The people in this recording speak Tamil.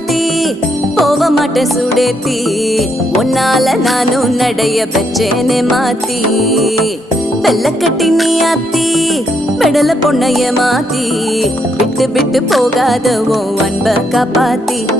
மாத்தி போக மாட்டேன் சுடேத்தி உன்னால நானும் நடைய பெச்சேனே மாத்தி வெள்ளக்கட்டி நீ ஆத்தி பெடல பொண்ணைய மாத்தி விட்டு விட்டு போகாத உன் அன்ப காப்பாத்தி